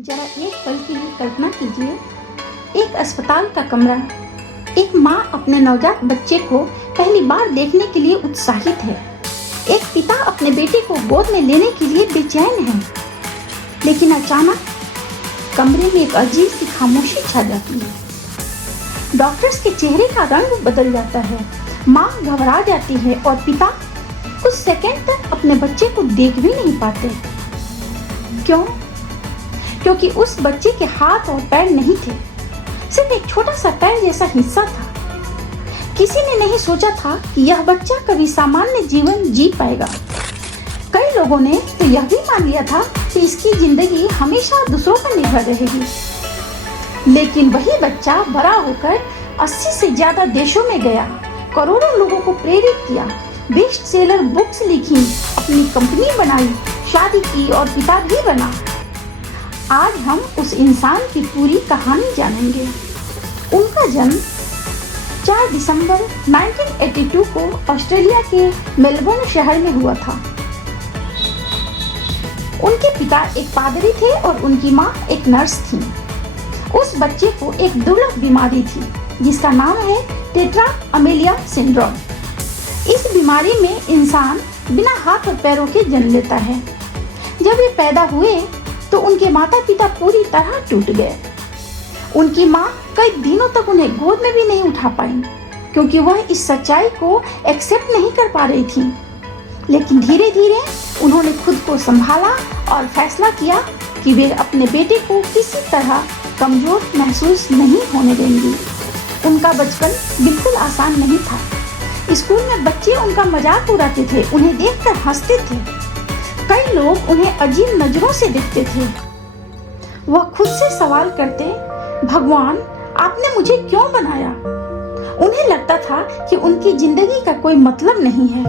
जरा एक पल के लिए कल्पना कीजिए, एक अस्पताल का कमरा। एक माँ अपने नवजात बच्चे को पहली बार देखने के लिए उत्साहित है। एक पिता अपने बेटे को गोद में लेने के लिए बेचैन है। लेकिन अचानक कमरे में एक अजीब सी खामोशी छा जाती है। डॉक्टर्स के चेहरे का रंग बदल जाता है। माँ घबरा जाती है और पिता कुछ सेकंड तक अपने बच्चे को देख भी नहीं पाते। क्यों? क्योंकि उस बच्चे के हाथ और पैर नहीं थे, सिर्फ एक छोटा सा पैर जैसा हिस्सा था। किसी ने नहीं सोचा था कि यह बच्चा कभी सामान्य जीवन जी पाएगा। कई लोगों ने तो यह भी मान लिया था कि इसकी जिंदगी हमेशा दूसरों पर निर्भर रहेगी। लेकिन वही बच्चा बड़ा होकर 80 से ज्यादा देशों में गया, करोड़ों लोगों को प्रेरित किया, बेस्ट सेलर बुक्स लिखी, अपनी कंपनी बनाई, शादी की और पिता भी बना। आज हम उस इंसान की पूरी कहानी जानेंगे। उनका जन्म 4 दिसंबर 1982 को ऑस्ट्रेलिया के मेलबर्न शहर में हुआ था। उनके पिता एक पादरी थे और उनकी माँ एक नर्स थी। उस बच्चे को एक दुर्लभ बीमारी थी जिसका नाम है टेट्रा अमेलिया सिंड्रोम। इस बीमारी में इंसान बिना हाथ और पैरों के जन्म लेता है। जब वे पैदा हुए तो उनके माता पिता पूरी तरह टूट गए। उनकी माँ कई दिनों तक उन्हें गोद में भी नहीं उठा पाई, क्योंकि वह इस सच्चाई को एक्सेप्ट नहीं कर पा रही थी। लेकिन धीरे धीरे उन्होंने खुद को संभाला और फैसला किया कि वे अपने बेटे को किसी तरह कमजोर महसूस नहीं होने देंगी। उनका बचपन बिल्कुल आसान नहीं था। स्कूल में बच्चे उनका मजाक उड़ाते थे, उन्हें देखकर हंसते थे। कई लोग उन्हें अजीब नजरों से देखते थे। वह खुद से सवाल करते, भगवान आपने मुझे क्यों बनाया? उन्हें लगता था कि उनकी जिंदगी का कोई मतलब नहीं है।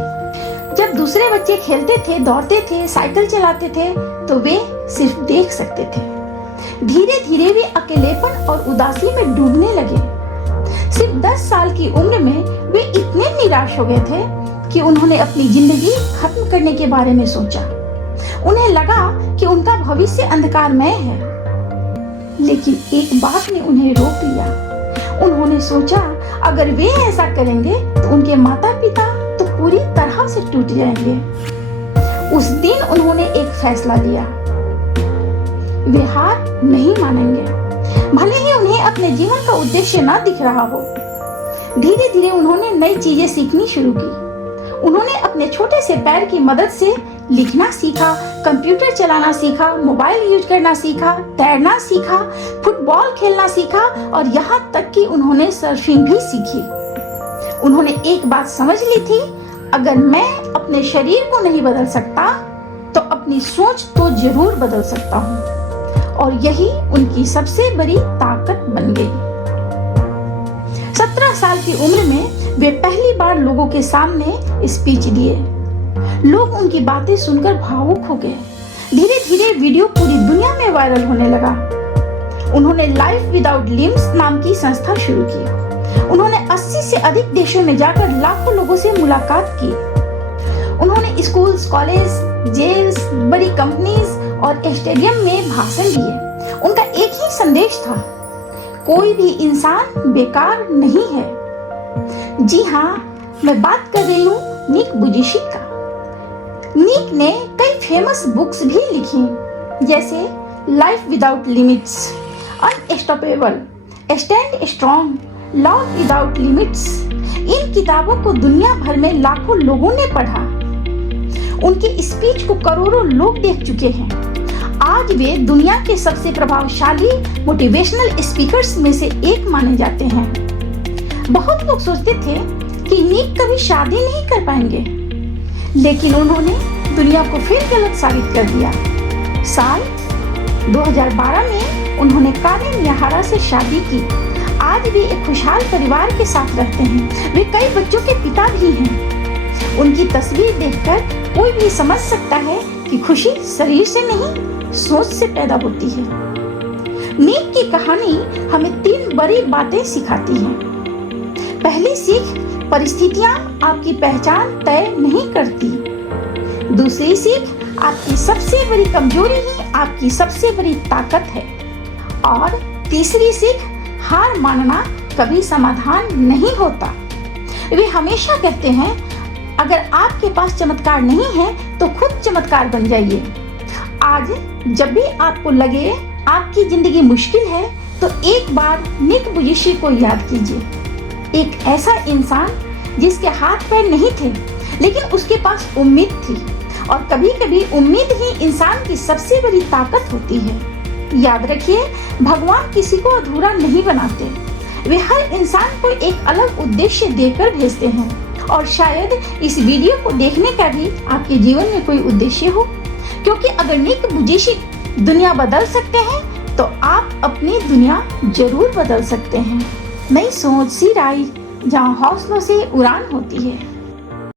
जब दूसरे बच्चे खेलते थे, दौड़ते थे, साइकिल चलाते थे, तो वे सिर्फ देख सकते थे। धीरे धीरे वे अकेलेपन और उदासी में डूबने लगे। सिर्फ 10 साल की उम्र में वे इतने निराश हो गए थे कि उन्होंने अपनी जिंदगी खत्म करने के बारे में सोचा। उन्हें लगा कि उनका भविष्य अंधकारमय है। लेकिन एक बात ने उन्हें रोक लिया। उन्होंने सोचा, अगर वे ऐसा करेंगे तो उनके माता पिता तो पूरी तरह से टूट जाएंगे। उस दिन उन्होंने एक फैसला लिया। वे हार नहीं मानेंगे, भले ही उन्हें अपने जीवन का उद्देश्य ना दिख रहा हो। धीरे धीरे उन्होंने नई चीजें सीखनी शुरू की। उन्होंने अपने छोटे से पैर की मदद से लिखना सीखा, कंप्यूटर चलाना सीखा, मोबाइल यूज करना सीखा, तैरना सीखा, फुटबॉल खेलना सीखा और यहाँ तक कि उन्होंने सर्फिंग भी सीखी। उन्होंने एक बात समझ ली थी, अगर मैं अपने शरीर को नहीं बदल सकता तो अपनी सोच तो जरूर बदल सकता हूँ। और यही उनकी सबसे बड़ी ताकत बन गई। 17 साल की उम्र में वे पहली बार लोगों के सामने स्पीच दिए। लोग उनकी बातें सुनकर भावुक हो गए। धीरे धीरे वीडियो पूरी दुनिया में वायरल होने लगा। उन्होंने लाइफ विदाउट लिम्स नाम की संस्था शुरू की। उन्होंने 80 से अधिक देशों में जाकर लाखों लोगों से मुलाकात की। उन्होंने स्कूल्स, कॉलेज, जेल्स, बड़ी कंपनीज और स्टेडियम में भाषण दिए। उनका एक ही संदेश था, कोई भी इंसान बेकार नहीं है। जी हाँ, मैं बात कर रही हूँ निक वुजासिक का। निक ने कई फेमस बुक्स भी लिखी, जैसे life without limits, unstoppable, stand strong, love without limits. इन किताबों को दुनिया भर में लाखों लोगों ने पढ़ा। उनके स्पीच को करोड़ों लोग देख चुके हैं। आज वे दुनिया के सबसे प्रभावशाली मोटिवेशनल स्पीकर्स में से एक माने जाते हैं। बहुत लोग सोचते थे कि निक कभी शादी नहीं कर पाएंगे, लेकिन उन्होंने दुनिया को फिर गलत साबित कर दिया। साल 2012 में उन्होंने कारेन याहारा से शादी की। आज भी एक खुशहाल परिवार के साथ रहते हैं। वे कई बच्चों के पिता भी हैं। उनकी तस्वीर देखकर कोई भी समझ सकता है कि खुशी शरीर से नहीं, सोच से पैदा होती है। निक की कहानी हमें 3 बड़ी बातें सिखाती है। पहली सीख, परिस्थितियां आपकी पहचान तय नहीं करती। दूसरी सीख, आपकी सबसे बड़ी कमजोरी ही आपकी सबसे बड़ी ताकत है। और तीसरी सीख, हार मानना कभी समाधान नहीं होता। वे हमेशा कहते हैं, अगर आपके पास चमत्कार नहीं है तो खुद चमत्कार बन जाइए। आज जब भी आपको लगे आपकी जिंदगी मुश्किल है तो एक बार निक बुजिशी को याद कीजिए। एक ऐसा इंसान जिसके हाथ पैर नहीं थे लेकिन उसके पास उम्मीद थी, और कभी कभी उम्मीद ही इंसान की सबसे बड़ी ताकत होती है। याद रखिए, भगवान किसी को अधूरा नहीं बनाते, वे हर इंसान को एक अलग उद्देश्य देकर भेजते हैं। और शायद इस वीडियो को देखने का भी आपके जीवन में कोई उद्देश्य हो, क्योंकि अगर निक बुजिशी दुनिया बदल सकते हैं तो आप अपनी दुनिया जरूर बदल सकते हैं। नई सोच सी राय, जहाँ हौसलों से उड़ान होती है।